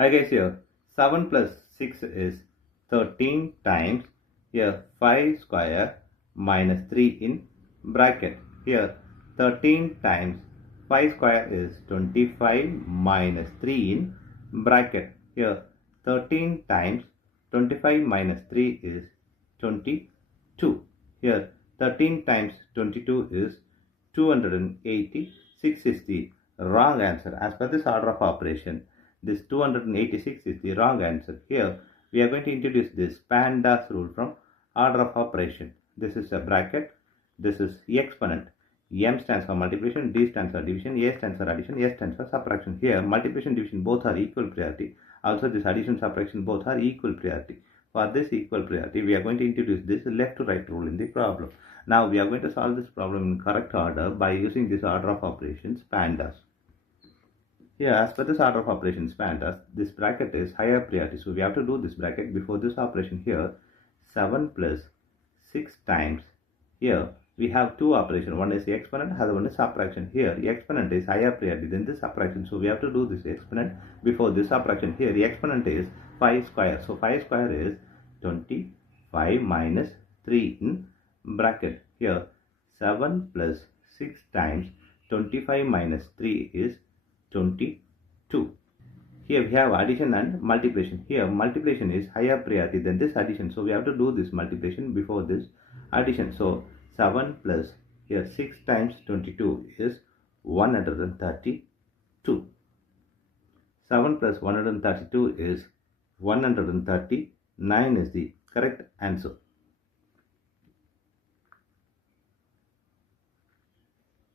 Hi guys, here 7 plus 6 is 13 times here 5 square minus 3 in bracket. Here 13 times 5 square is 25 minus 3 in bracket. Here 13 times 25 minus 3 is 22. Here 13 times 22 is 286 is the wrong answer. As per this order of operation, this 286 is the wrong answer. Here we are going to introduce this PEMDAS rule from order of operation. This is a bracket, this is exponent. M stands for multiplication, D stands for division, A stands for addition, S stands for subtraction. Here multiplication, division both are equal priority. Also this addition, subtraction both are equal priority. For this equal priority, we are going to introduce this left to right rule in the problem. Now we are going to solve this problem in correct order by using this order of operations PEMDAS. Here, as per this order of operations PEMDAS, this bracket is higher priority. So we have to do this bracket before this operation here. 7 plus 6 times. Here we have two operations. One is the exponent, other one is subtraction. Here the exponent is higher priority than this subtraction. So we have to do this exponent before this subtraction. Here the exponent is 5 square. So 5 square is 25 minus 3 in bracket. Here 7 plus 6 times 25 minus 3 is 22. Here we have addition and multiplication. Here multiplication is higher priority than this addition. So we have to do this multiplication before this addition. So 7 plus here 6 times 22 is 132. 7 plus 132 is 139 is the correct answer.